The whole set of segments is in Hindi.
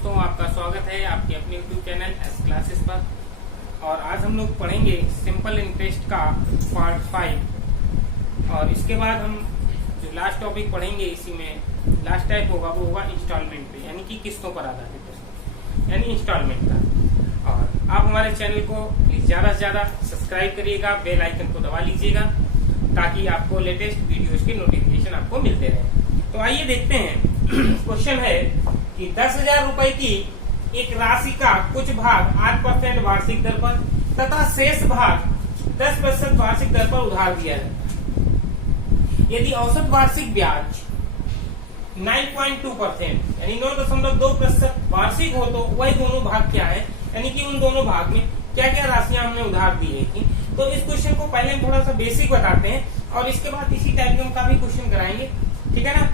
दोस्तों, आपका स्वागत है आपके अपने YouTube चैनल एस क्लासेस पर। और आज हम लोग पढ़ेंगे सिंपल इंटरेस्ट का पार्ट 5। और इसके बाद हम जो लास्ट टॉपिक पढ़ेंगे, इसी में लास्ट टाइप होगा वो होगा इंस्टॉलमेंट पे, यानी कि किस्तों पर आधारित, यानी इंस्टॉलमेंट का। और आप हमारे चैनल को प्लीज ज्यादा से ज्यादा सब्सक्राइब करिएगा, बेल आइकन को दबा लीजिएगा ताकि आपको लेटेस्ट वीडियोज के नोटिफिकेशन आपको मिलते रहे। तो आइए देखते हैं। क्वेश्चन है कि 10,000 रुपए की एक राशि का कुछ भाग 8% वार्षिक दर पर तथा शेष भाग 10% वार्षिक दर पर उधार दिया जाता है। यदि औसत वार्षिक ब्याज 9.2% यानी 9.2% वार्षिक हो तो वही दोनों भाग क्या है, यानी कि उन दोनों भाग में क्या क्या राशियां हमने उधार दी है। तो इस क्वेश्चन को पहले हम थोड़ा सा बेसिक बताते हैं और इसके बाद इसी टाइप का भी क्वेश्चन कराएंगे, ठीक है ना,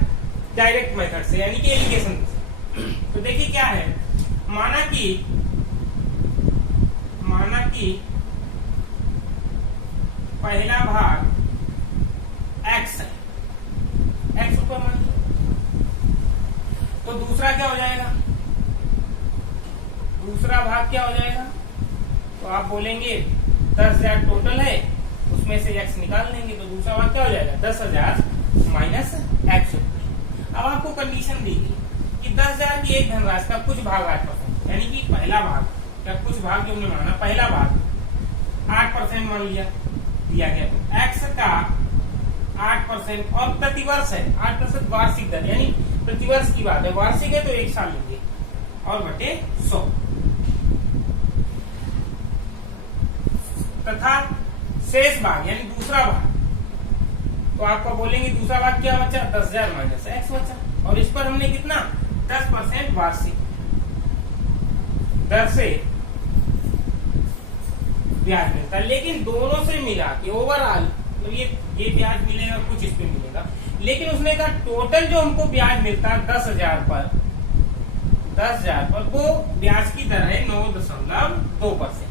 डायरेक्ट मेथड से, यानी कि एलिगेशन से। तो देखिए क्या है, माना कि पहला भाग x है, x ऊपर मान लो, तो दूसरा क्या हो जाएगा, दूसरा भाग क्या हो जाएगा, तो आप बोलेंगे 10,000 टोटल है, उसमें से x निकाल लेंगे, तो दूसरा भाग क्या हो जाएगा 10,000 माइनस x। अब आपको कंडीशन दी गई कि 10,000 की एक धनराशि का कुछ भाग 8%, यानी कि पहला भाग क्या, कुछ भाग जो हमने माना, पहला भाग 8% मान लिया दिया गया, तो x का 8% और प्रतिवर्ष है 8% वार्षिक दर, यानी प्रतिवर्ष की बात है, वार्षिक है तो एक साल लेंगे और बटे 100 तथा शेष भाग यानी दूसरा भाग, तो आपको बोलेंगे दूसरा भाग क्या बचा, 10,000 माइनस x बचा। और इस पर हमने कितना 10% वार्षिक दर से ब्याज मिलता है, लेकिन दोनों से मिला के ओवरऑल तो ये ब्याज मिलेगा, कुछ इस पे मिलेगा, लेकिन उसने कहा टोटल जो हमको ब्याज मिलता है 10,000 पर वो ब्याज की दर है 9.2%,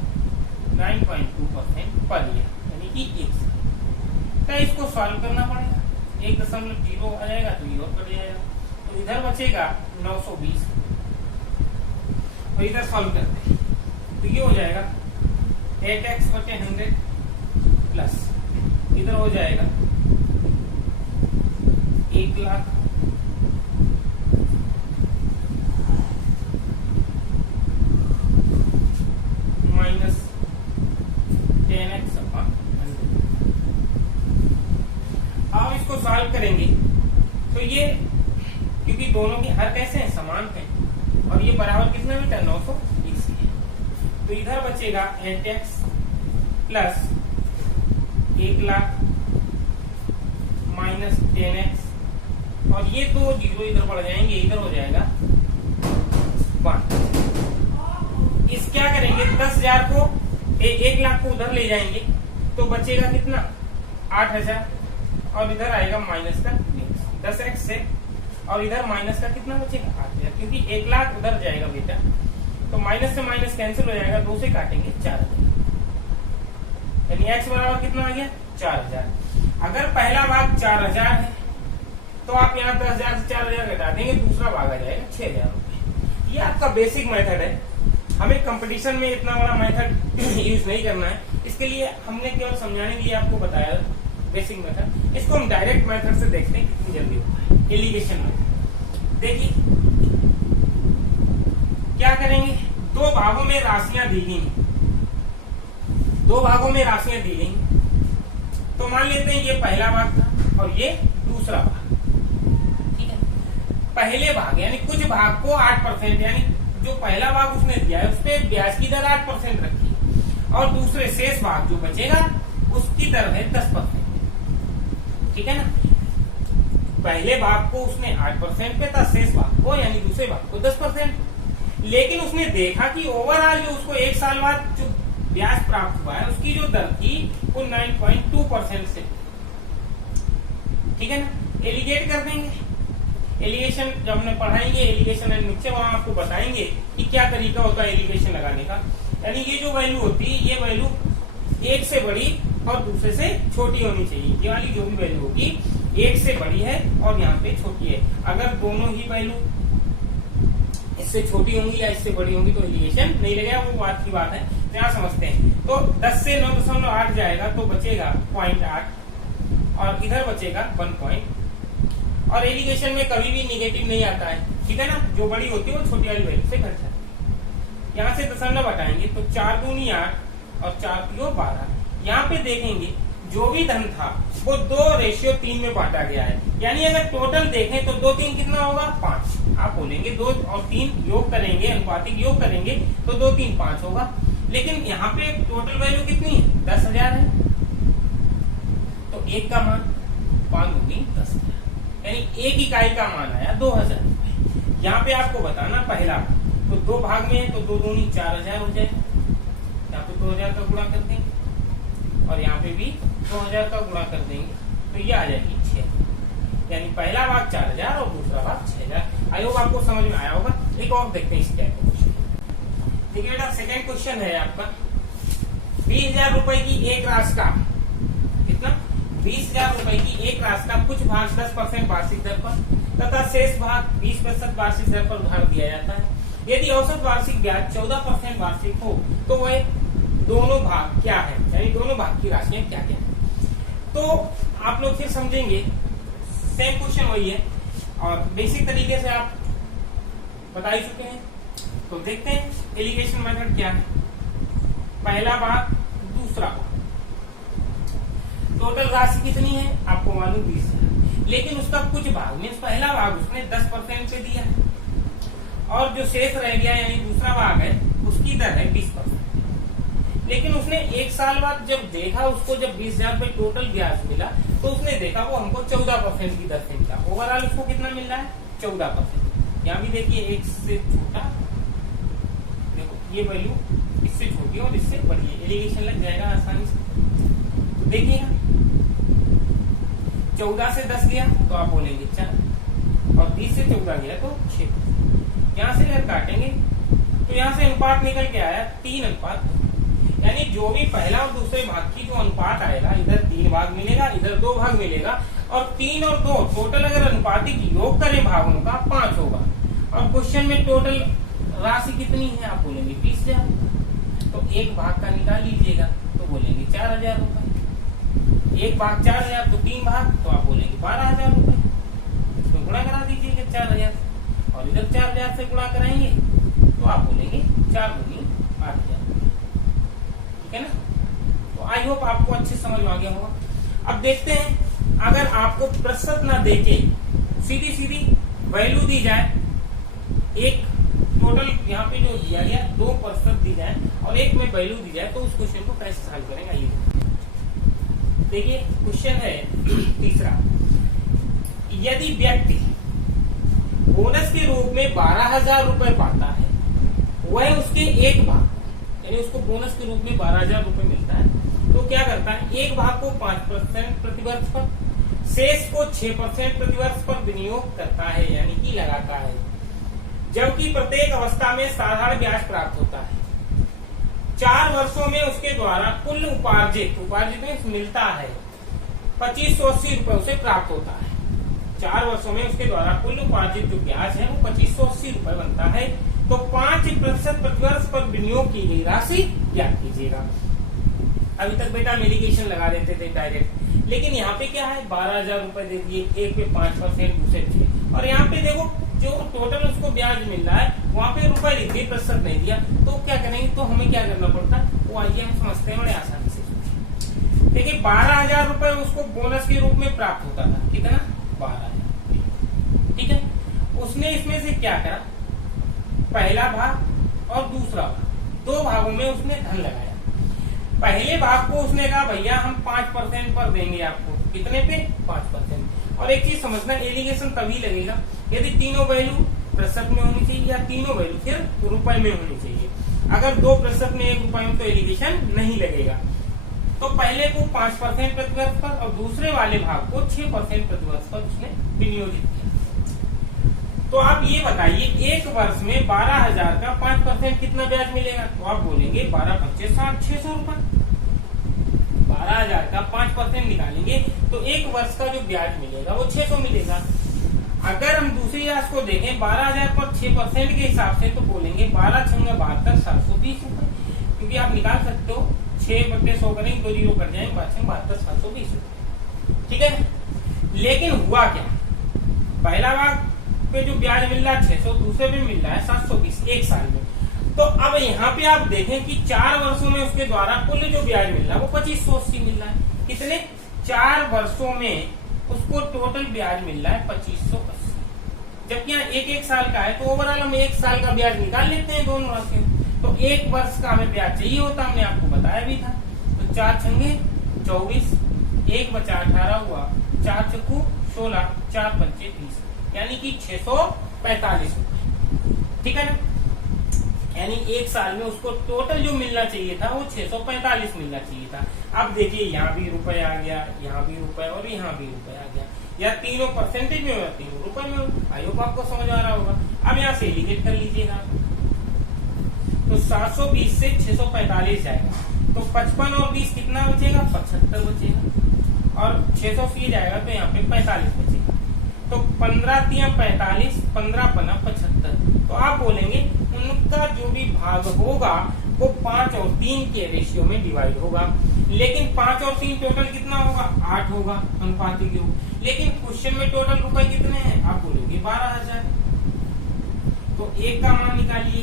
9.2% पर ईयर, यानी कि 1 साल। तो इसको सॉल्व करना पड़ेगा, 1.0 आ जाएगा तो ये और कट जाएगा, तो इधर बचेगा 920 और इधर सॉल्व करते हैं तो ये हो जाएगा 8x बटे 100 प्लस इधर हो जाएगा 1 लाख माइनस 10x अपॉन 100। अब इसको सॉल्व करेंगे तो ये, क्योंकि दोनों के हर कैसे हैं, समान हैं, और ये बराबर कितना बेटा 920 है, तो इधर बचेगा 8x plus 1 lakh minus 10x और ये 2 जीरो इधर बढ़ जाएंगे, इधर हो जाएगा 1। इस क्या करेंगे, 10,000 को 1 लाख को उधर ले जाएंगे तो बचेगा कितना 8,000 और इधर आएगा माइनस का 10x से, और इधर माइनस का कितना बचेगा 8,000, क्योंकि 1 लाख उधर जाएगा बेटा, तो माइनस से माइनस कैंसिल हो जाएगा, 2 से काटेंगे 4,000, यानी x बराबर कितना आ गया 4,000। अगर पहला भाग 4,000 है तो आप यहाँ 10,000 से 4,000 घटा देंगे, दूसरा भाग आ जाएगा 6,000 रुपए। ये आपका बेसिक मेथड है, हमें कंपटीशन में इतना बड़ा मेथड यूज नहीं करना है, इसके लिए हमने केवल समझाने के लिए आपको बताया बेसिक मेथड। इसको हम डायरेक्ट मेथड से देखते हैं कितनी जल्दी होता है, एलिगेशन मेथड। देखिए क्या करेंगे, दो भागों में राशियां दी गई, तो मान लेते हैं ये पहला भाग था और ये दूसरा भाग, ठीक है। पहले भाग यानी कुछ भाग को 8%, यानी जो पहला भाग उसने दिया है उस पर ब्याज की दर 8% रखी है, और दूसरे शेष भाग जो बचेगा उसकी दर है 10%, ठीक है ना। पहले भाग को उसने 8% पे था, शेष भाग को यानी दूसरे भाग को 10%, लेकिन उसने देखा कि ओवरऑल जो उसको 1 साल बाद जो ब्याज प्राप्त हुआ है उसकी जो दर थी वो 9.2% से, ठीक है ना। एलिगेट कर देंगे, एलिगेशन जब हमने पढ़ाएंगे एलिगेशन एंड मिक्सचर, वहां आपको बताएंगे कि क्या तरीका होता है एलिगेशन लगाने का। यानी ये जो वैल्यू होती है, ये वैल्यू एक से बड़ी और दूसरे से छोटी होनी चाहिए, ये वाली जो भी वैल्यू होगी एक से बड़ी है और यहाँ पे छोटी है। अगर दोनों ही वैल्यू इससे छोटी होंगी या इससे बड़ी होंगी तो एलिगेशन नहीं लगेगा, वो बात की बात है। तो यहाँ समझते हैं, तो 10 से 9.8 जाएगा तो बचेगा 0.8 और इधर बचेगा 1 पॉइंट। और एलिगेशन में कभी भी निगेटिव नहीं आता है, ठीक है ना, जो बड़ी होती है वो छोटी वाली वैल्यू से घट जाती है। यहाँ से दशमलव हटाएंगे तो 4 दूनी 8 और 4 तियो 12। यहाँ पे देखेंगे जो भी धन था वो 2:3 में बांटा गया है, यानी अगर टोटल देखें तो 2 3 कितना होगा 5। आप बोलेंगे 2 और 3 योग करेंगे, अनुपातिक योग करेंगे तो 2 3 5 होगा, लेकिन यहाँ पे टोटल वैल्यू कितनी है 10,000 है, तो 1 का मान 5 दूनी 10,000, यानी 1 इकाई का मान आया 2,000 रुपए। यहाँ पे आपको बताना पहला तो 2 भाग में है तो 2 दूनी 4,000 हो जाएगा, यहाँ पे 2,000 का गुणा कर देंगे और यहाँ पे भी 2,000 का गुणा कर देंगे तो ये आ जाएगी 6, यानी पहला भाग 4,000 और दूसरा भाग 6,000। आई होप आपको समझ में आया होगा। एक और देखते हैं इस टाइप का क्वेश्चन। ठीक है बेटा, सेकेंड क्वेश्चन है आपका 20,000 रुपए की एक राशि का, कितना 20,000 रुपए की एक राशि का कुछ भाग 10% वार्षिक दर पर तथा शेष भाग 20% वार्षिक दर पर उधार दिया जाता है। यदि औसत वार्षिक ब्याज 14% वार्षिक हो तो वह दोनों भाग क्या है, यानी दोनों भाग की राशियां क्या क्या है। तो आप लोग फिर समझेंगे, सेम क्वेश्चन वही है और बेसिक तरीके से आप बता ही चुके हैं। तो देखते हैं एलिगेशन मेथड क्या है। पहला भाग दूसरा भाग, टोटल राशि कितनी है आपको मालूम 20,000, लेकिन उसका कुछ भाग में पहला भाग उसने 10% पे दिया है और जो शेष रह गया यानी दूसरा भाग है उसकी दर है 20%। लेकिन उसने एक साल बाद जब देखा, उसको जब 20,000 पे टोटल ब्याज मिला तो उसने देखा वो हमको 14% की दर से मिला। ओवरऑल उसको कितना मिल रहा है 14%। यहाँ भी देखिए एक से छोटा, देखो ये वैल्यू इससे छोटी और इससे बड़ी है, एलिगेशन लग जाएगा आसानी से। तो देखिएगा 14 से 10 गया तो आप बोलेंगे 4 और 20 से 14 गया तो 6। यहाँ से अगर काटेंगे तो यहाँ से अनुपात निकल के आया 3:2, यानी जो भी पहला और दूसरे भाग की जो अनुपात आएगा, इधर 3 भाग मिलेगा इधर 2 भाग मिलेगा और 3 और 2 टोटल अगर अनुपातिक योग करें भागों का 5 होगा। और क्वेश्चन में टोटल राशि कितनी है आप बोलेंगे 20,000, तो एक भाग का निकाल लीजिएगा तो बोलेंगे 4,000 रुपए। एक भाग 4,000 तो 3 भाग तो आप बोलेंगे 12,000 रुपए। इसको गुणा करा दीजिएगा 4,000 और इधर 4,000 से गुणा कराएंगे तो आप बोलेंगे 4 दूनी 8,000, ठीक है ना। तो आई होप आपको अच्छे समझ में आ गया होगा। अब देखते हैं, अगर आपको प्रतिशत ना देके सीधी सीधी वैल्यू दी जाए, एक टोटल यहाँ पे जो दिया गया 2% दी जाए और एक में वैल्यू दी जाए तो उस क्वेश्चन को कैसे हल करेंगे ये देखिए। क्वेश्चन है तीसरा, यदि व्यक्ति बोनस के रूप में 12,000 रुपए पाता है, वह उसके एक भाग, यानी उसको बोनस के रूप में 12,000 रुपए मिलता है, तो क्या करता है एक भाग को 5% प्रतिवर्ष पर, शेष को 6% प्रतिवर्ष पर विनियोग करता है, यानी कि लगाता है, जबकि प्रत्येक अवस्था में साधारण ब्याज प्राप्त होता है। 4 वर्षों में उसके द्वारा कुल उपार्जित में मिलता है 2,580 रुपए उसे प्राप्त होता है। 4 वर्षों में उसके द्वारा कुल उपार्जित जो ब्याज है वो 2,580 रुपए बनता है। तो 5% प्रतिवर्ष पर विनियोग की गई राशि ज्ञात कीजिएगा। अभी तक बेटा हम एलिगेशन लगा देते थे डायरेक्ट, लेकिन यहाँ पे क्या है 12,000 रुपए दे दिए, एक पे 5% दूसरे 6, और यहाँ पे देखो जो टोटल उसको ब्याज मिल रहा है वहाँ पे रुपए लिख दिए, प्रतिशत नहीं दिया, तो क्या करेंगे, तो हमें क्या करना पड़ता है वो आइए हम समझते हैं बड़े आसानी से। देखिए 12,000 रुपए उसको बोनस के रूप में प्राप्त होता था, कितना 12,000, ठीक है। उसने इसमें से क्या करा, पहला भाग और दूसरा भाग 2 भागों में उसने धन लगाया। पहले भाग को उसने कहा भैया हम 5% पर देंगे आपको, कितने पे 5%। और एक चीज समझना, एलिगेशन तभी लगेगा यदि तीनों वैल्यू प्रतिशत में होनी चाहिए या तीनों वैल्यू फिर रुपए में होनी चाहिए। अगर 2% में 1 रुपए में तो एलिगेशन नहीं लगेगा। तो पहले को 5% प्रतिवर्ष पर और दूसरे वाले भाग को 6% प्रतिवर्ष पर उसने विनियोजित किया। तो आप ये बताइए एक वर्ष में 12,000 का 5% कितना ब्याज मिलेगा, तो आप बोलेंगे 12×5 = 60, 600 रुपए। 12,000 का 5% निकालेंगे तो एक वर्ष का जो ब्याज मिलेगा वो 600 मिलेगा। अगर हम दूसरी राशि को देखें 12,000 पर 6% के हिसाब से तो बोलेंगे 12 छंगा 72 720 रुपए, क्योंकि आप निकाल सकते हो 6/100 करेंगे 2 जीरो कट जाएंगे 5 छंगा 72 720 रुपए, ठीक है। लेकिन हुआ क्या, पहला भाग पे जो ब्याज मिल रहा है 600, दूसरे पे मिल रहा है 720 एक साल में। तो अब यहाँ पे आप देखें कि 4 वर्षों में उसके द्वारा कुल जो ब्याज मिल रहा है वो 2580 मिल रहा है। कितने 4 वर्षों में उसको टोटल ब्याज मिल रहा है 2580, जबकि यहाँ एक साल का है तो ओवरऑल हम एक साल का ब्याज निकाल लेते हैं दोनों राशि। तो एक वर्ष का हमें ब्याज चाहिए होता, हमने आपको बताया भी था। तो 4 छंगे 24, 1 बचा 18 हुआ, 4 चक्कू 16, 4 पंचे 30, यानी कि 645 रुपए, ठीक है ना। यानी एक साल में उसको टोटल जो मिलना चाहिए था वो 645 मिलना चाहिए था। अब देखिए यहाँ भी रुपए आ गया, यहाँ भी रुपए और यहाँ भी रुपए आ गया, या तीनों परसेंटेज में हो, तीनों रुपए में हो। आई होप आपको समझ आ रहा होगा। अब यहाँ से एलिगेट कर लीजिएगा, तो 720 से 645 जाएगा, तो 55 और 20 कितना बचेगा 75 बचेगा, और 600 से जाएगा तो यहाँ पे 45 बचेगा। तो 15 तिया 45, 15 पना 75। तो आप बोलेंगे उनका जो भी भाग होगा वो 5 और 3 के रेशियो में डिवाइड होगा, लेकिन 5 और 3 टोटल कितना होगा 8 होगा अनुपाती के रूप। लेकिन क्वेश्चन में टोटल रुपए कितने हैं, आप बोलोगे 12,000। तो एक का मान निकालिए,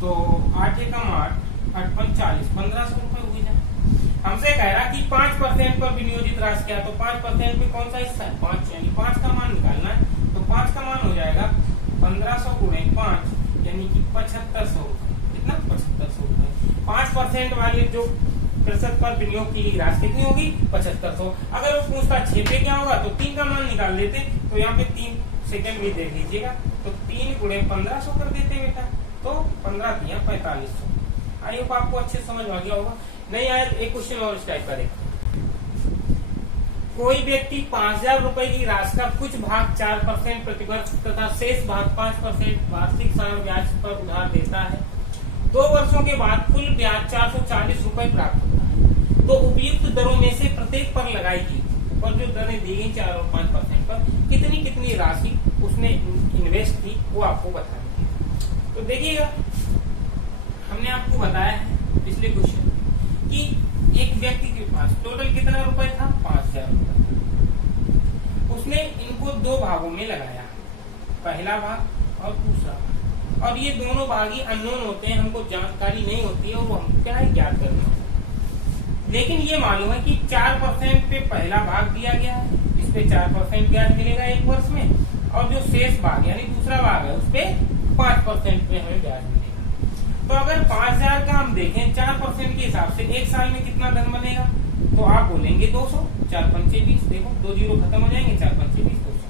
तो 8 एकम 8, 8 पंच 40, 1500 रुपए हुए जाए। हमसे कह रहा कि 5% पर विनियोजित राशि क्या, तो 5% में कौन सा हिस्सा है 5, यानी 5 का मान निकालना है। तो 5 का मान हो जाएगा 1500 गुणे 5, यानी कि 7500 रुपए। कितना 7500 रुपए। 5% वाले जो प्रतिशत पर विनियोग की राशि कितनी होगी 7500। अगर वो पूछता 6 पे क्या होगा तो 3 का मान निकाल देते। तो यहाँ पे 3 सेकंड भी देख लीजिएगा, तो 3 गुणे 1500 कर देते बेटा, तो 15 तिया 4500। आई होप आपको अच्छे समझ आ गया होगा। नहीं आया एक क्वेश्चन और इस टाइप का देखो। कोई व्यक्ति 5000 रुपए की राशि का कुछ भाग 4% प्रतिवर्ष तथा शेष भाग 5% वार्षिक सरल ब्याज पर उधार देता है। 2 वर्षों के बाद कुल ब्याज 440 रुपए प्राप्त होता है। तो उपयुक्त दरों में से प्रत्येक पर लगाई गई ऊपर जो दरें दी गई 4 और 5% पर कितनी राशि उसने इन्वेस्ट की वो आपको बतानी है। तो देखिएगा, हमने आपको बताया है पिछले क्वेश्चन कि एक व्यक्ति के पास टोटल कितना रुपए था 5000 रुपए। उसने इनको 2 भागों में लगाया, पहला भाग और दूसरा भाग, और ये दोनों भाग ही अननोन होते हैं, हमको जानकारी नहीं होती है और वो हम क्या है ज्ञात करना है। लेकिन ये मालूम है कि 4% पे पहला भाग दिया गया है, इस पे 4% ब्याज मिलेगा 1 वर्ष में, और जो शेष भाग यानी दूसरा भाग है उस पे 5% पे हमें ब्याज मिलेगा। तो अगर 5000 का हम देखें 4% के हिसाब से एक साल में कितना धन बनेगा, तो आप बोलेंगे 200, 4 पंचे 20, देखो 2 जीरो खत्म हो जाएंगे, 4 पंचे 20 200,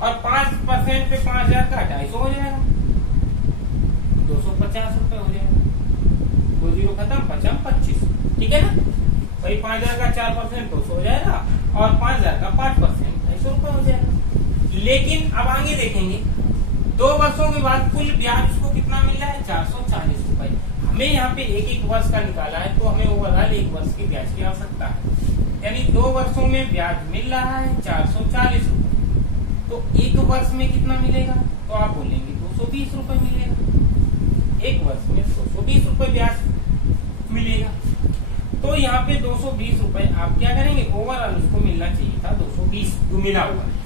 और 5% पे 5000 का 250 हो जाएगा, 250 रुपए हो जाएगा, 2 जीरो खत्म, 5 25, ठीक है ना। भाई 5000 का 4% 200 हो जाएगा, और 5000 का 5% 250 रुपए हो जाएगा। लेकिन अब आगे देखेंगे 2 वर्षों के बाद कुल ब्याज उसको कितना मिल रहा है 440 रुपए। हमें यहाँ पे एक वर्ष का निकाला है, तो हमें ओवरऑल 1 वर्ष की ब्याज की आवश्यकता है, यानी 2 वर्षों में ब्याज मिल रहा है 440 रुपए। तो 1 वर्ष में कितना मिलेगा, तो आप बोलेंगे 220 रुपए मिलेगा। 1 वर्ष में 220 रुपए ब्याज मिलेगा। तो यहाँ पे 220 रुपए आप क्या करेंगे, ओवरऑल उसको मिलना चाहिए था 220 जो मिला हुआ है।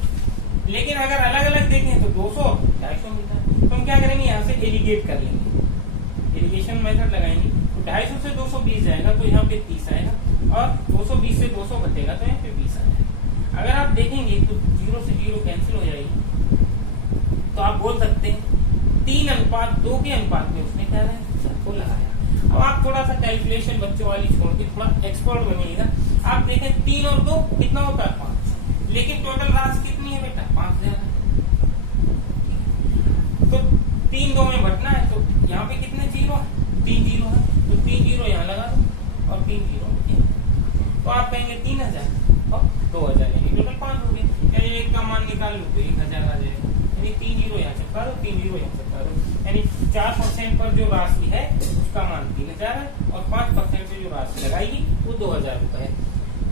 लेकिन अगर अलग अलग देखें तो 200 250 मिलता है। तो हम क्या करेंगे, यहाँ से एलिगेट कर लेंगे, एलिगेशन मेथड लगाएंगे। तो 250 से 220 जाएगा तो यहाँ पे 30 आएगा, और 220 से 200 घटेगा तो यहाँ पे 20 आएगा। अगर आप देखेंगे तो 0 से 0 कैंसिल हो जाएगी, तो आप बोल सकते हैं 3:2 के अनुपात में उसने क्या है को लगाया। अब आप थोड़ा सा कैलकुलेशन बच्चों वाली छोड़ के थोड़ा एक्सपर्ट बनिएगा। आप देखें 3 और 2 कितना होता है 5, लेकिन टोटल राशि कितनी है बेटा 5000 है। तो 3 2 में बटना है, तो यहाँ पे कितने जीरो है 3 जीरो है, तो 3 जीरो यहाँ लगा दो और 3 जीरो यहाँ। तो आप कहेंगे 3000 और 2000 यानी टोटल 5 हो गए। यानी एक का मान निकाल लो तो 1000 आ जाएगा, यानी 3 जीरो यहाँ चिपका दो, 3 जीरो यहाँ चिपका दो, यानी 4% पर जो राशि है उसका मान 3000 है, और 5% पे जो राशि लगाएगी वो 2000 रुपए है।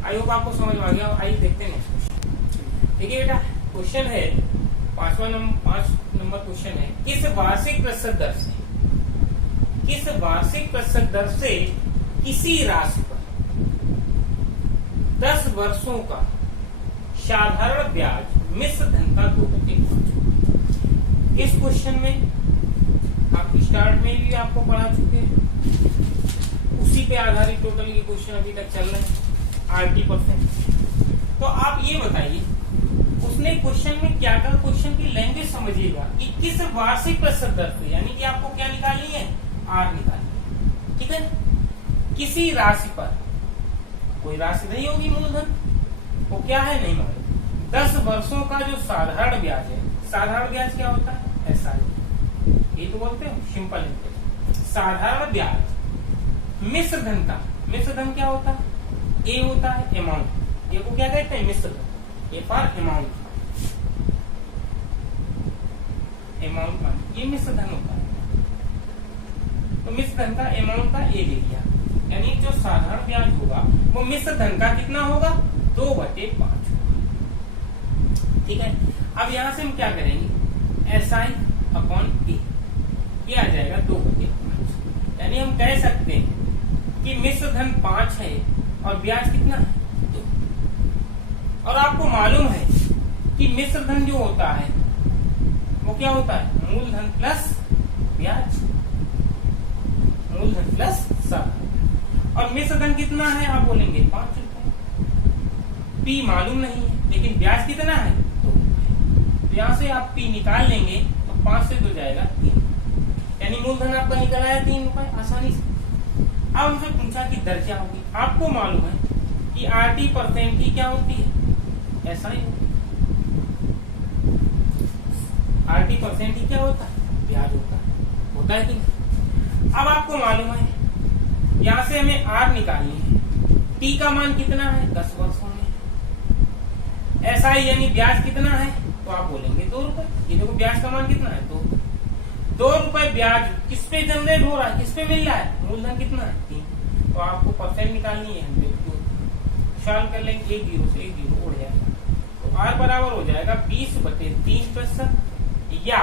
आई होप आपको समझ में आ गया। आइए देखते हैं नेक्स्ट क्वेश्चन। देखिए बेटा, क्वेश्चन है 5 नंबर क्वेश्चन है, किस वार्षिक प्रतिशत दर से किसी राशि पर 10 वर्षों का साधारण ब्याज मिश्र धन का 2/5। इस क्वेश्चन में आप स्टार्ट में भी आपको पढ़ा चुके हैं, उसी पे आधारित टोटल ये क्वेश्चन अभी तक चल रहा है RT%। तो आप ये बताइए उसने क्वेश्चन में क्या कहा, क्वेश्चन की लैंग्वेज समझिएगा कि किस वार्षिक प्रतिशत दर से, यानी कि आपको क्या निकालनी है, R निकालनी, ठीक है। किसी राशि पर, कोई राशि नहीं होगी मूलधन, वो क्या है नहीं मालूम। 10 वर्षों का जो साधारण ब्याज है, साधारण ब्याज क्या होता है, SI, ये तो बोलते हो सिंपल इंटरेस्ट। साधारण ब्याज मिश्र धन का, मिश्र धन क्या होता है, ए होता है अमाउंट, ये को क्या कहते हैं, मिश्र धन, ए फॉर अमाउंट, ये मिश्र धन होता है। तो मिश्र धन का अमाउंट का ए ले लिया, यानी जो साधारण ब्याज होगा वो मिश्र धन का कितना होगा, 2/5 होगा, ठीक है। अब यहां से हम क्या करेंगे, SI/A, ये आ जाएगा 2/5, यानी हम कह सकते हैं कि मिश्र धन 5 है और ब्याज कितना है, 2। और आपको मालूम है कि मिश्र धन जो होता है वो क्या होता है, मूलधन प्लस ब्याज, मूलधन प्लस साधारण। और मिश्र धन कितना है, आप बोलेंगे 5 रुपए, P मालूम नहीं है लेकिन ब्याज कितना है, 2 रुपए। तो यहां से आप P निकाल लेंगे तो 5 से 2 जाएगा 3, यानी मूलधन आपका निकल आया 3 रुपए आसानी से। अब हमसे पूछा कि दर क्या होगी, आपको मालूम है कि RT% की क्या होती है, ऐसा ही RT% ही क्या होता है, ब्याज होता है कि नहीं। अब आपको मालूम है यहां से हमें R निकालनी है, T का मान कितना है, 10 वर्षों में, SI यानी ब्याज कितना है, तो आप बोलेंगे 2 रुपए। ये देखो ब्याज का मान कितना है, 2 रुपए ब्याज किस पे जनरेट हो रहा है, किस पे मिल रहा है, मूलधन कितना है, 3। तो आपको परसेंट निकालनी है, 100 सॉल्व कर लेंगे, 1 0 से 1 0 उड़ जाएगा, तो R बराबर हो जाएगा 20/3%, या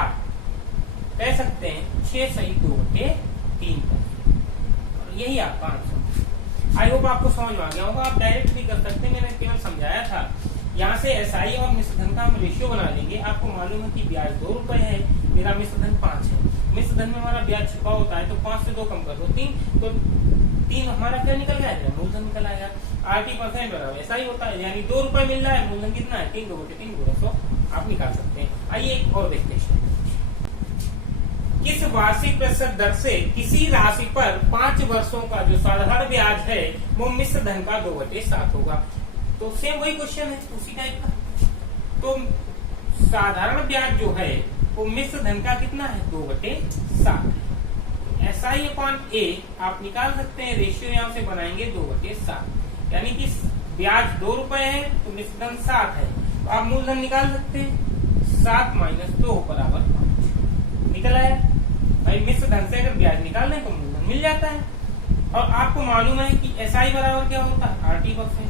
कह सकते हैं 6 सही 2/3%। यही आपका आंसर। आई होप आपको समझ में आ गया होगा, आप डायरेक्ट भी कर सकते हैं, मैंने केवल समझाया था। यहाँ से SI और मिश्र धन का हम रेशियो बना लेंगे। आपको मालूम है कि ब्याज 2 रुपए है, मेरा मिश्र धन 5 है, मिश्र धन में हमारा ब्याज छिपा होता है, तो 5 से 2 कम कर दो 3, तो 3 हमारा क्या निकल गया, मूलधन निकल आएगा। RT% बराबर ऐसा ही होता है, यानी 2 रुपए मिल रहा है, मूलधन कितना है, 3 2 3 गुना 100 आप निकाल सकते हैं। आइए एक और देखते हैं, किस वार्षिक प्रतिशत दर से किसी राशि पर 5 वर्षों का जो साधारण ब्याज है वो मिश्र धन का 2/7 होगा। तो सेम वही क्वेश्चन है, उसी टाइप का। तो साधारण ब्याज जो है वो मिश्र धन का कितना है, 2/7। SI/A आप निकाल सकते हैं, रेशियो यहां से बनाएंगे 2/7, यानी कि ब्याज 2 रुपए है तो मिश्र धन 7 है, तो आप मूलधन निकाल सकते हैं, 7 - 2 बराबर 5 निकल आया। भाई मिश्र धन से अगर ब्याज निकाल लें तो मूलधन मिल जाता है। और आपको मालूम है कि SI बराबर क्या होता है, RT%,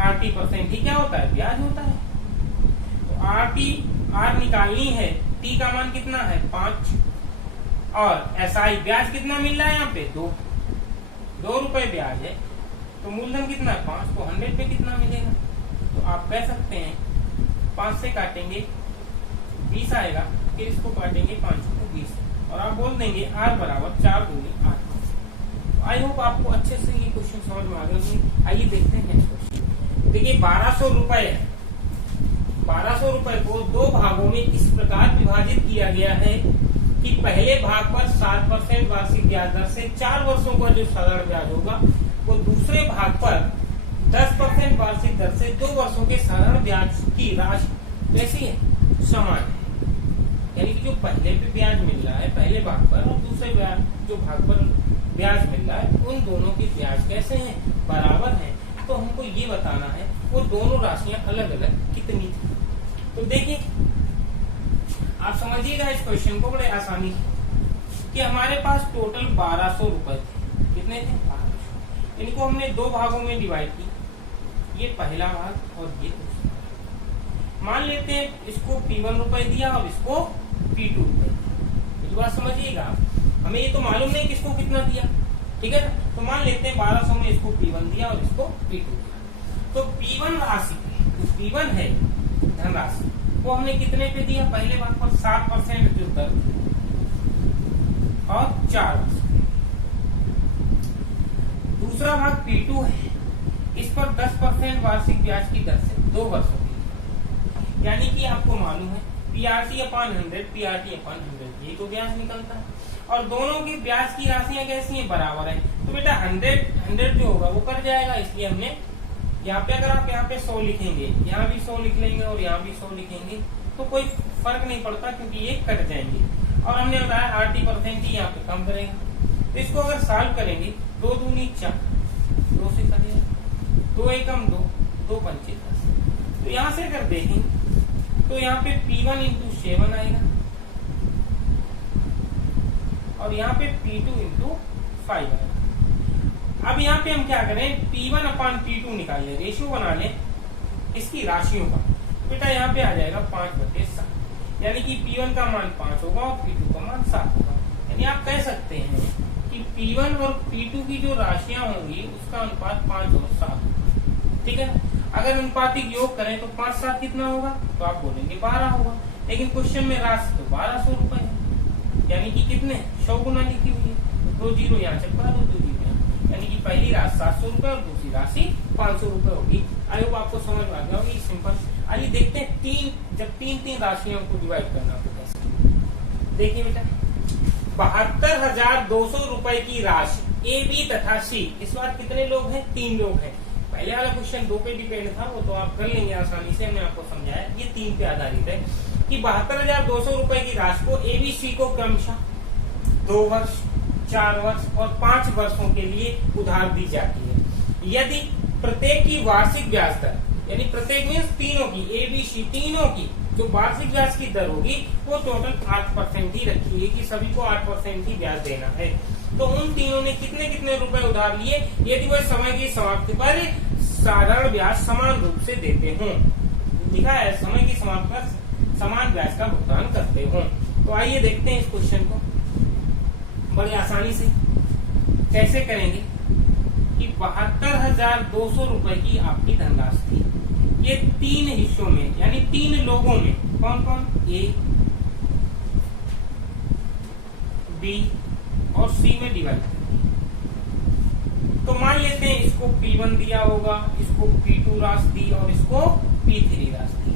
RT% ही क्या होता है, ब्याज होता है। तो R निकालनी है, T का मान कितना है, 5, और SI ब्याज कितना मिल रहा है यहाँ पे, 2 रुपए ब्याज है, तो मूलधन कितना है 5, तो 100 पे कितना मिलेगा। तो आप कह सकते हैं 5 से काटेंगे 20 आएगा, फिर इसको काटेंगे 5 को 20, और आप बोल देंगे R बराबर 4 दूनी 8। आई होप आपको अच्छे से ये क्वेश्चन समझ में आ गया। आइए देखते हैं नेक्स्ट क्वेश्चन। देखिए 1200 रुपए है, 1200 रुपए को 2 भागों में इस प्रकार विभाजित किया गया है कि पहले भाग पर 7% वार्षिक ब्याज दर से 4 वर्षों का जो साधारण ब्याज होगा वो दूसरे भाग पर 10% वार्षिक दर से 2 वर्षों के साधारण ब्याज की राशि कैसी है, समान है। यानी कि जो पहले पे ब्याज मिल रहा है पहले भाग पर, और दूसरे जो भाग पर ब्याज मिल रहा है, उन दोनों के ब्याज कैसे हैं, बराबर हैं। तो हमको ये बताना है वो दोनों राशियां अलग अलग कितनी थी। तो देखिए आप समझिएगा इस क्वेश्चन को बड़े आसानी से कि हमारे पास टोटल 1200 रुपए थे। कितने थे, 1200। इनको हमने 2 भागों में डिवाइड की, ये पहला भाग और ये दूसरा। मान लेते हैं इसको P1 रुपए दिया और इसको P2 रुपए दिया। ये बात समझिएगा, हमें ये तो मालूम नहीं किसको कितना दिया, ठीक है। तो मान लेते हैं 1200 में इसको P1 दिया और इसको P2 दिया। तो P1 राशि, जो P1 है धनराशि, वो हमने कितने पे दिया, पहले भाग पर 7% जो दर और 4 वर्ष। दूसरा भाग P2 है, इस पर 10% वार्षिक ब्याज की दर से 2 वर्षों के लिए, यानी कि आपको मालूम है PRT/100 PRT/100 ये तो ब्याज निकलता है, और दोनों की ब्याज की राशियां कैसी हैं, बराबर है। तो बेटा 100 जो होगा वो कट जाएगा, इसलिए हमने यहाँ पे, अगर आप यहाँ पे 100 लिखेंगे, यहाँ भी 100 लिख लेंगे और यहाँ भी 100 लिखेंगे तो कोई फर्क नहीं पड़ता, क्योंकि ये कट जाएंगे। और हमने बताया 80% ही यहाँ पे कम करेगा। तो इसको अगर सॉल्व करेंगे, 2 दूनी 4, 2 से करेगा, 2 एकम 2, 2 पंचे 10। तो यहाँ से अगर देखें तो यहाँ पे P1 इंटू 7 आएगा और यहाँ पे P2 इंटू 5 आएगा। अब यहाँ पे हम क्या करें, P1/P2 निकाल लें, रेशियो बना लें इसकी राशियों का। बेटा यहाँ पे आ जाएगा 5/7, यानी कि P1 का मान 5 होगा और P2 का मान 7 होगा। यानी आप कह सकते हैं कि P1 और P2 की जो राशियां होंगी उसका अनुपात 5 और 7, ठीक है। अगर अनुपातिक योग करें तो 5/7 कितना होगा, तो आप बोलेंगे 12 होगा, लेकिन क्वेश्चन में राशि तो 1200 रुपए है, यानी कि कितने 100 गुना लिखी हुई है। 2 जीरो यहाँ चपका दो, 2 जीरो, यानी कि पहली राशि 700 रुपए और दूसरी राशि 500 रुपए होगी। आई होप आपको समझ में आ गया होगी, सिंपल। आइए देखते हैं जब तीन राशियों को डिवाइड करना तो कैसे। देखिए बेटा, 72,200 रुपए की राशि ए, बी तथा सी, इस बार कितने लोग हैं, 3 लोग हैं। पहले वाला क्वेश्चन 2 पे डिपेंड था, वो तो आप कर लेंगे आसानी से, हमने आपको समझाया। ये 3 पे आधारित है कि 72,200 रुपए की राशि को ए, बी, सी को क्रमशः 2 वर्ष, 4 वर्ष और 5 वर्षों के लिए उधार दी जाती है। यदि प्रत्येक की वार्षिक ब्याज दर, यानी प्रत्येक मीन्स तीनों की, ए, बी, सी तीनों की जो वार्षिक ब्याज की दर होगी वो टोटल 8% ही रखी है कि सभी को 8% ही ब्याज देना है। तो उन तीनों ने कितने कितने रुपए उधार लिए, यदि वह समय की समाप्ति पर साधारण ब्याज समान रूप से देते हों। लिखा है समय की समाप्ति पर समान ब्याज का भुगतान करते हों। तो आइए देखते हैं इस क्वेश्चन को बड़ी आसानी से कैसे करेंगे कि 72,200 रुपए की आपकी धनराशि थी। ये 3 हिस्सों में, यानी 3 लोगों में, कौन कौन, ए, बी और सी में डिवाइड करेंगे। तो मान लेते हैं इसको P1 दिया होगा, इसको P2 राशि दी और इसको P3 राशि दी,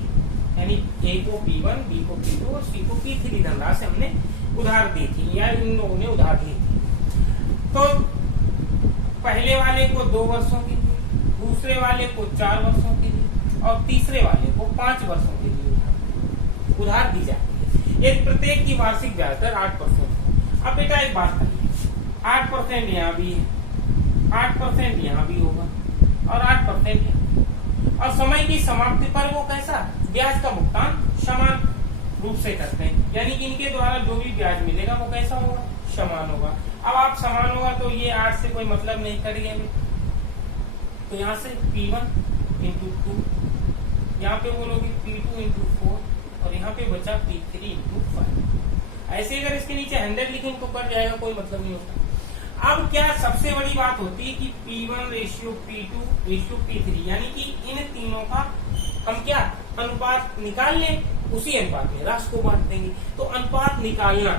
यानी ए को P1, बी को P2 और सी को P3 धनराशि हमने उधार दी थी, या इन लोगों ने उधार दी थी। तो पहले वाले को 2 वर्षों के लिए, दूसरे वाले को 4 वर्षों के लिए और तीसरे वाले को 5 वर्षों के लिए उधार दी जाती है। एक प्रत्येक की वार्षिक ब्याज दर 8%। अब बेटा एक बात करिए, 8% यहाँ भी है, 8% यहाँ भी होगा और 8% यहाँ, और समय की समाप्ति पर वो कैसा ब्याज का भुगतान समान रूप से करते हैं, यानी कि इनके द्वारा जो भी ब्याज मिलेगा वो कैसा होगा, समान होगा। अब आप समान होगा तो ये 8 से कोई मतलब नहीं करिए, तो यहाँ से P1 इंटू 2, यहाँ पे बोलोगे P2 इंटू 4 और यहाँ पे बचा P3 इंटू 5। ऐसे अगर इसके नीचे 100 लिखेंगे तो कर जाएगा, कोई मतलब नहीं होता। अब क्या सबसे बड़ी बात होती है कि P1 ratio P2 ratio P3, यानी कि इन तीनों का हम क्या अनुपात निकाल लें, उसी अनुपात में राशि को बांट देंगे। तो अनुपात निकालना,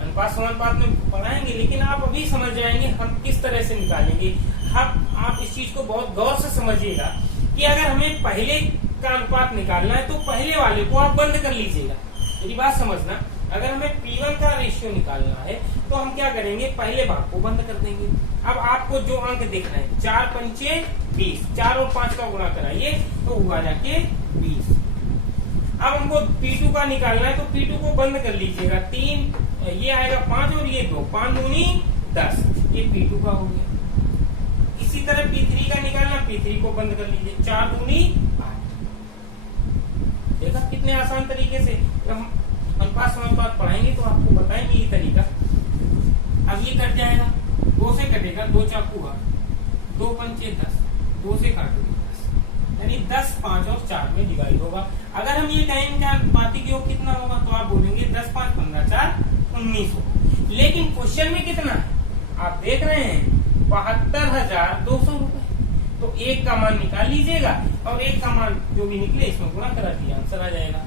अनुपात समानुपात में पढ़ाएंगे, लेकिन आप अभी समझ जाएंगे हम किस तरह से निकालेंगे। आप इस चीज को बहुत गौर से समझिएगा कि अगर हमें पहले का अनुपात निकालना है तो पहले वाले को आप बंद कर लीजिएगा। मेरी बात समझना, अगर हमें P1 का रेशियो निकालना है तो हम क्या करेंगे, पहले भाग को बंद कर देंगे। अब आपको जो अंक दिख रहे हैं 4 पंचे 20, 4 और 5 का गुणा कराइए तो हुआ जाके 20। अब हमको P2 का निकालना है तो P2 को बंद कर लीजिएगा, 3 ये आएगा 5 और ये 2, 5 दूनी 10, ये P2 का हो गया। इसी तरह P3 का निकालना, P3 को बंद कर लीजिए, 4 दूनी 8। देखा कितने आसान तरीके से हम अनुपात समानुपात पढ़ाएंगे तो आपको बताएंगे ये तरीका। अब ये कट जाएगा, 2 से कटेगा, 2 चाकू 2 पंचे 10, 2 से काटोगे 10, यानी 10, 5 और 4 में डिवाइड होगा। अगर हम ये कहेंगे क्या अनुपातिक योग कितना होगा तो आप बोलेंगे 10 5 15 4 19 हो। लेकिन क्वेश्चन में कितना है आप देख रहे हैं 72,200 रुपए। तो एक का मान निकाल लीजिएगा और एक का मान जो भी निकले इसमें गुणा करा दिया आंसर आ जाएगा।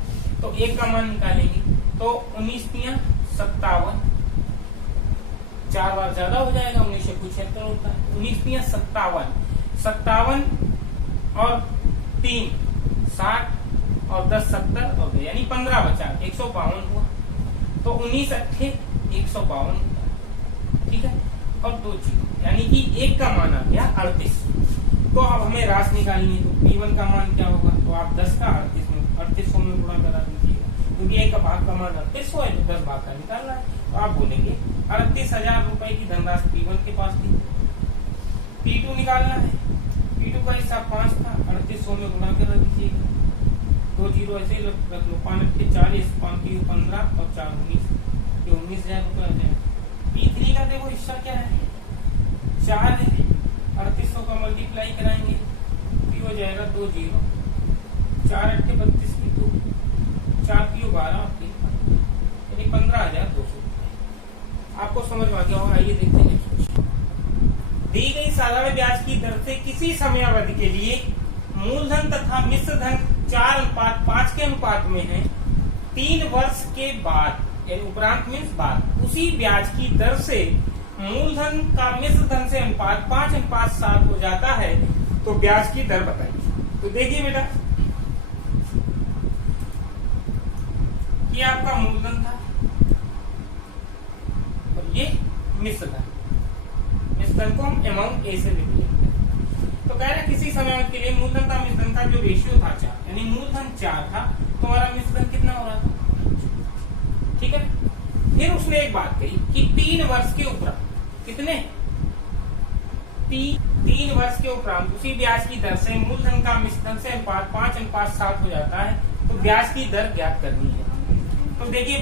तो एक का मान निकालेंगे तो 19 तिया 57, 4 बार ज्यादा हो जाएगा 1976 होता है। 19 तिया 57, 57 और 3 60 और 10 70 और यानी 15 बचा 152 हुआ। तो 19 अट्ठे 152 ठीक है और 2 जीरो यानी कि एक का मान आ गया 38। तो अब हमें रास निकालनी है तो P1 का मान क्या होगा तो आप 10 का 38 में गुणा करा दीजिएगा क्योंकि एक का भाग का मान 38 है तो 10 भाग का निकालना है। तो आप बोलेंगे 38,000 रुपए की धनराशि P1 के पास थी। P2 निकालना है, P2 का हिस्सा 5 था 3800 में गुणा करा दीजिएगा। 2 जीरो ऐसे रख लो 5 अट्ठे 40, 5 3 15 और 4 19, ये 19,000 रुपए आ जाएगा। P3 का देखो हिस्सा क्या है 4 है 3800 का मल्टीप्लाई कराएंगे P हो जाएगा 2 जीरो 4 अट्ठे 32 की 2 4 की 12 यानी 15,200। आपको समझ में आ गया होगा। आइए देखते हैं दी गई साधारण ब्याज की दर से किसी समयावधि के लिए मूलधन तथा मिश्र धन 4:5 के अनुपात में है। 3 वर्ष के बाद यानी उपरांत मीन्स बाद उसी ब्याज की दर से मूलधन का मिश्र धन से अनुपात 5:7 हो जाता है तो ब्याज की दर बताइए। तो देखिए बेटा ये आपका मूलधन था और ये मिश्र धन। मिश्र धन को हम अमाउंट ए से लिखते हैं। तो कह रहे किसी समय के लिए मूलधन का मिश्र धन का जो रेशियो था 4 यानी मूलधन 4 था तो हमारा मिश्र धन कितना हो रहा था ठीक है। फिर उसने एक बात कही कि 3 वर्ष के उपरांत कितने 3 वर्ष के उपरांत उसी ब्याज की दर से मूलधन का मिश्र धन से अनुपात 5:7 हो जाता है तो ब्याज की दर ज्ञात करनी है। तो देखिए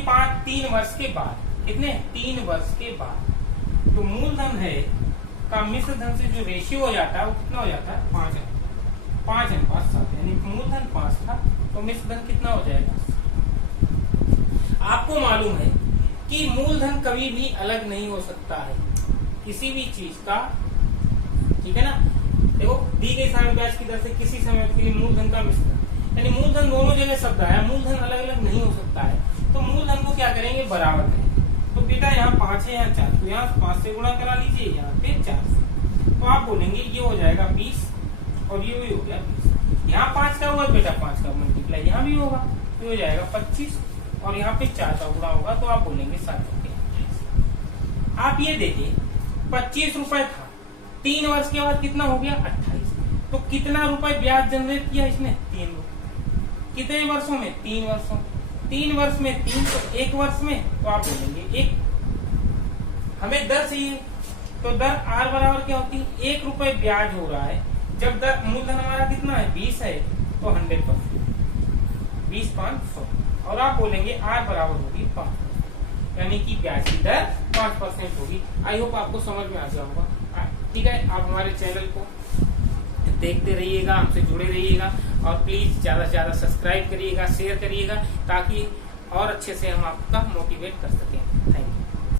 3 वर्ष के बाद कितने 3 वर्ष के बाद तो मूलधन है का मिश्र धन से जो रेशियो हो जाता है वो कितना हो जाता है 5:7 यानी मूलधन 5 था तो मिश्र धन कितना हो जाएगा। आपको मालूम है कि मूलधन कभी भी अलग नहीं हो सकता है किसी भी चीज का ठीक है ना। देखो दी गई साधारण ब्याज की दर से किसी समय के लिए मूलधन का मिश्र धन यानी मूलधन दोनों जगह शब्द आया मूलधन अलग अलग नहीं हो सकता है। तो मूलधन को क्या करेंगे बराबर करेंगे। तो बेटा यहाँ 5 है यहाँ 4 तो यहाँ 5 से गुणा करा लीजिए यहाँ पे 4 से तो आप बोलेंगे ये हो जाएगा 20 और ये भी हो गया 20। यहाँ 5 का हुआ बेटा 5 का मल्टीप्लाई यहाँ भी होगा तो हो जाएगा 25 और यहाँ पे 4 का गुणा होगा तो आप बोलेंगे 7। आप ये देखिए 25 रुपए था 3 वर्ष के बाद कितना हो गया 28। तो कितना रुपए ब्याज जनरेट किया इसने 3 रुपए। कितने वर्षों में 3 वर्षों 3 वर्ष में 3 तो 1 वर्ष में तो आप बोलेंगे 1। हमें दर चाहिए तो दर R बराबर क्या होती है 1 रुपए ब्याज हो रहा है। जब दर मूलधन हमारा कितना है 20 है तो 100% 20 500 और आप बोलेंगे R बराबर होगी 5 यानी कि ब्याज की दर 5% होगी। आई होप आपको समझ में आ गया होगा। ठीक है आप हमारे चैनल को देखते रहिएगा हमसे जुड़े रहिएगा और प्लीज ज्यादा से ज्यादा सब्सक्राइब करिएगा शेयर करिएगा ताकि और अच्छे से हम आपका मोटिवेट कर सकें। Thank you.